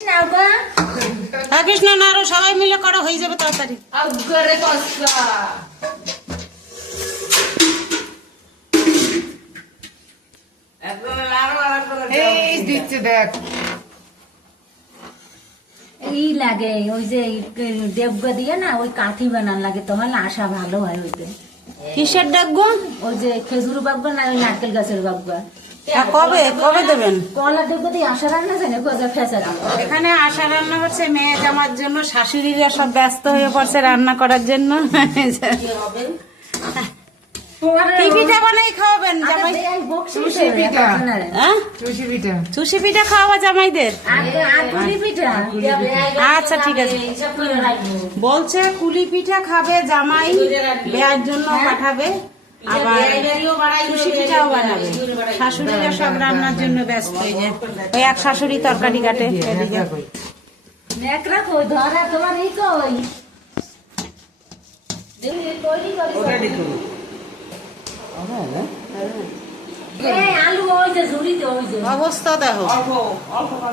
হ্যাঁ সবাই মিলে হয়ে যাবে তাড়াতাড়ি। দেখ। লাগে ওই যে দেবগা দিয়ে না ওই কাঠি বানান লাগে তোমার আশা ভালো হয় ওইতে। কিসের ডাকবো ওই যে খেজুর বাগবা না ওই নারকেল গাছের বাগবা কবে? কবে দেবেন? কলা দেবগা আশা রান্না জানে গজা ফেসা এখানে আশা রান্না হচ্ছে মেয়ে জামার জন্য শাশুড়িরা সব ব্যস্ত হয়ে পড়ছে রান্না করার জন্য। কি পিঠা বানাই খাওয়াবেন জামাই? সুশি পিঠা। হ্যাঁ? চুষি পিঠা। চুষি পিঠা খাওয়াবা জামাইদের? আচ্ছা ঠিক আছে। বলছে কুলি পিঠা খাবে জামাই বেয়ার জন্য পাঠাবে। আবার সুশি বানাবে। শাশুড়িরা সব রান্নার জন্য ব্যস্ত হয়ে যায় ওই এক শাশুড়ি তরকারি কাটে অবস্থা দেখো।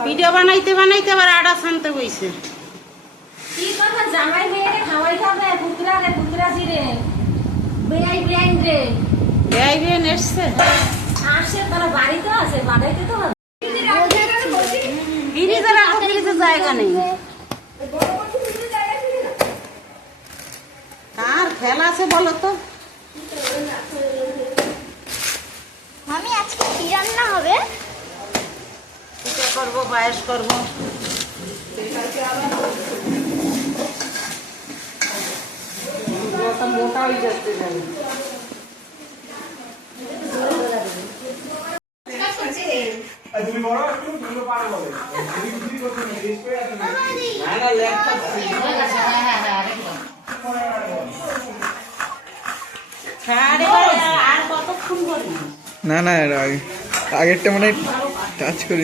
পিঠা বানাইতে বানাইতে আবার আড়া ছানতে বইছে কি কথা জামাই মেয়েরে খাওয়াই খাবে পুতরা রে পুতরা রে বেয়াই বেয়াই রে। বেয়াই বেন এসছে আসে তারা বাড়িতে আছে বাড়াইতে তো ফ্রিজে রাখো ফ্রিজে জায়গা নেই। কার খেলা আছে বলো তো? মামি আজকে কি রান্না হবে? পিঠা করব পায়েস করব। বারো, আর কতক্ষণ করবি না না এর আগে আগেরটা মানে টাচ করে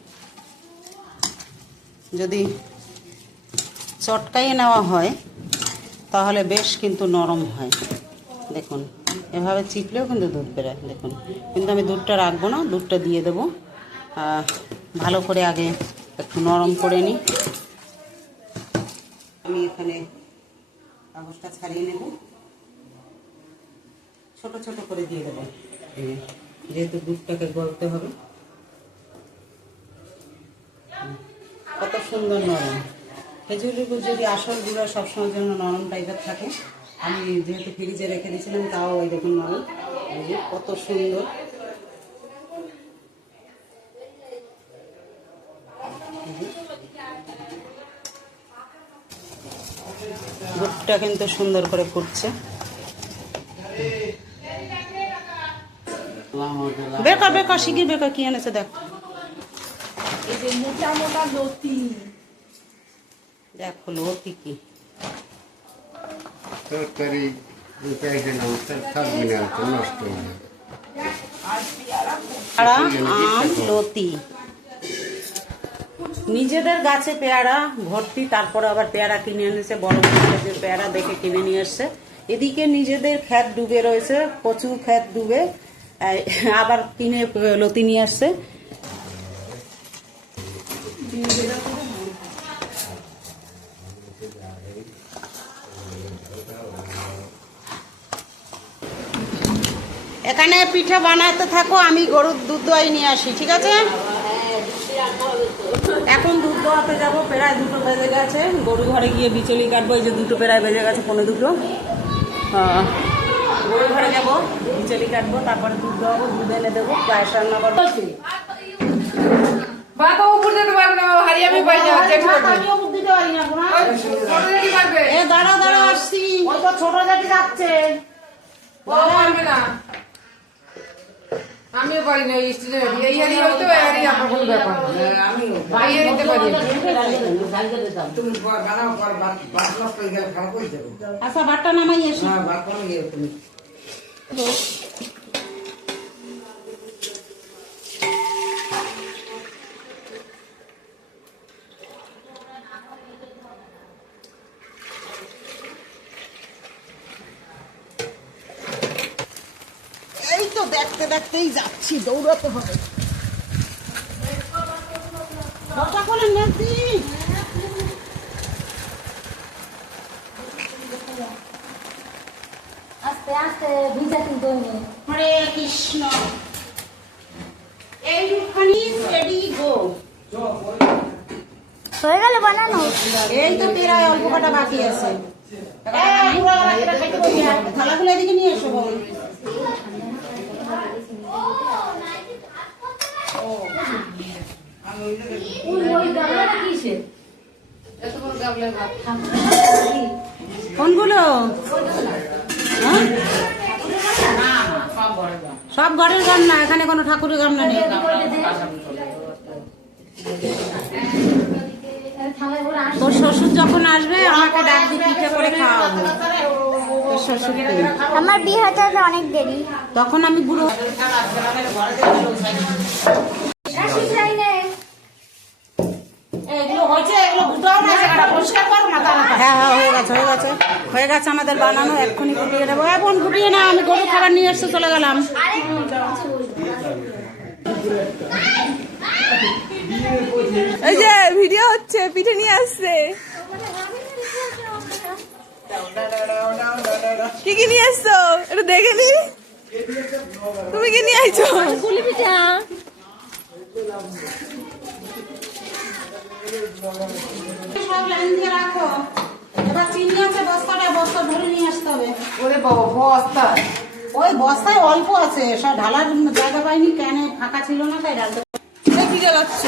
যদি চটকাইয়ে নেওয়া হয়, তাহলে বেশ কিন্তু নরম হয়। দেখুন, এভাবে চিপলেও কিন্তু দুধ বেরোয়, দেখুন। কিন্তু আমি দুধটা রাখব না, দুধটা দিয়ে দেবো। ভালো করে আগে একটু নরম করে নিই। আমি এখানে কাগজটা ছাড়িয়ে নেব। ছোট ছোট করে দিয়ে দেবো। যেহেতু দুধটাকে গলতে হবে। কত সুন্দর নরম। খেজুরের গুড় যদি আসল গুঁড়ো সবসময়ের জন্য নরম টাইপের থাকে আমি যেহেতু ফ্রিজে রেখে দিয়েছিলাম তাও ওই দেখুন নরম। কত সুন্দর। এই কিন্তু সুন্দর করে ফুটছে। বেকার বেকার শিগির বেকার কি এনেছে দেখ। এই যে মোটা মোটা লতি। দেখো কি। তরকারি আম নিজেদের গাছে পেয়ারা ভর্তি তারপরে আবার পেয়ারা কিনে এনেছে বড় বড় পেয়ারা দেখে কিনে নিয়ে এসছে। এদিকে নিজেদের ক্ষেত ডুবে রয়েছে প্রচুর ক্ষেত ডুবে আবার কিনে লতি নিয়ে আসছে। এখানে পিঠে বানাতে থাকো আমি গরুর দুধ দোয়াই নিয়ে আসি ঠিক আছে? এখন দুধ দোয়াতে যাব প্রায় দুটো বেজে গেছে। গরু ঘরে গিয়ে বিচলি কাটবো এই যে দুটো প্রায় বেজে গেছে পনেরো দুটো। আহ, গরু ঘরে যাব বিচলি কাটবো তারপরে দুধ দোয়াবো দুধ এনে দেবো পায়েস রান্না করব। বাবা উপর যেতে পারবে না হারিয়ে আমি পাই যাওয়া চেক করবে দিতে পারি না বুড়া। ছোট পারবে। এ দাঁড়া দাঁড়া আসছি। ওই তো ছোট জাতি যাচ্ছে। ও পারবে না। নিতে পারি না এই হয়তো এই হাঁড়ি আমার কোনো ব্যাপার না। বাইরে নিতে পারি। তুমি বানাও পর নষ্ট গেলে খারাপ হয়ে যাবে। আচ্ছা বাটটা নামাই এসো। হ্যাঁ তুমি এই তো দেখতে দেখতেই যাচ্ছি দৌড়াতে হবে। দরজা খোলেন মেসি আস্তে আস্তে ভিজা কিন্তু হরে কৃষ্ণ। এইটুখানি রেডি গো হয়ে গেল বানানো? এই তো তেরায় অল্প কটা বাকি আছে। থালাগুলো এদিকে নিয়ে এসো। কোনগুলো? হ্যাঁ? সব ঘরের গান না এখানে কোনো ঠাকুরের গামলা নেই। তোর শ্বশুর যখন আসবে আমাকে ডাক দিয়ে পিঠে করে খাওয়াবো। তোর শ্বশুরকে আমার বিয়ে হতে অনেক দেরি। তখন আমি বুড়ো হ্যাঁ হ্যাঁ হয়ে গেছে হয়ে গেছে। হয়ে গেছে আমাদের বানানো, এক্ষুনি গুটিয়ে নেব এখন গুটিয়ে না আমি গরু খাবার নিয়ে এসে চলে গেলাম। এই যে, ভিডিও হচ্ছে, পিঠে নিয়ে আসছে। কি কি নিয়ে আসছো একটু দেখে নি। তুমি কি নিয়ে আইছো? পুলি পিঠা লাইন দিয়ে রাখো। এবার চিনি আছে বস্তাটা বস্তা ধরে নিয়ে আসতে হবে। ওরে বাবা বস্তা। ওই বস্তায় অল্প আছে সব ঢালার জায়গা পাইনি কেন ফাঁকা ছিল না তাই ডালতে কি জ্বালাচ্ছ?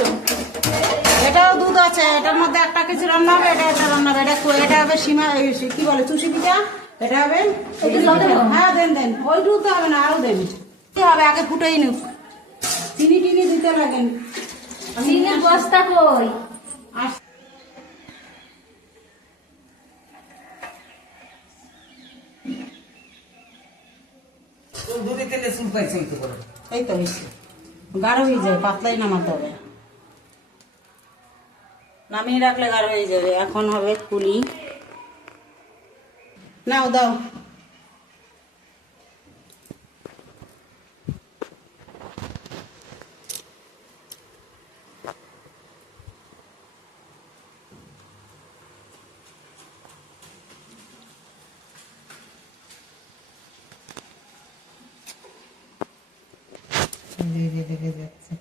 এটাও দুধ আছে এটার মধ্যে একটা কিছু রান্না হবে এটা একটা রান্না হবে এটা এটা হবে সীমা কি বলে চুষি পিঠা এটা হবে হ্যাঁ দেন দেন ওই দুধ হবে না আরও দেন। কি হবে আগে ফুটেই নুক চিনি টিনি দিতে লাগেন। চিনির বস্তা কই? আস- তেলে চুল পাইছে তো করে এই তো হয়েছে গাঢ় হয়ে যায় পাতলাই নামাতে হবে। নামিয়ে রাখলে গাঢ় হয়ে যাবে। এখন হবে কুলি। নাও, দাও। দেখে যাচ্ছে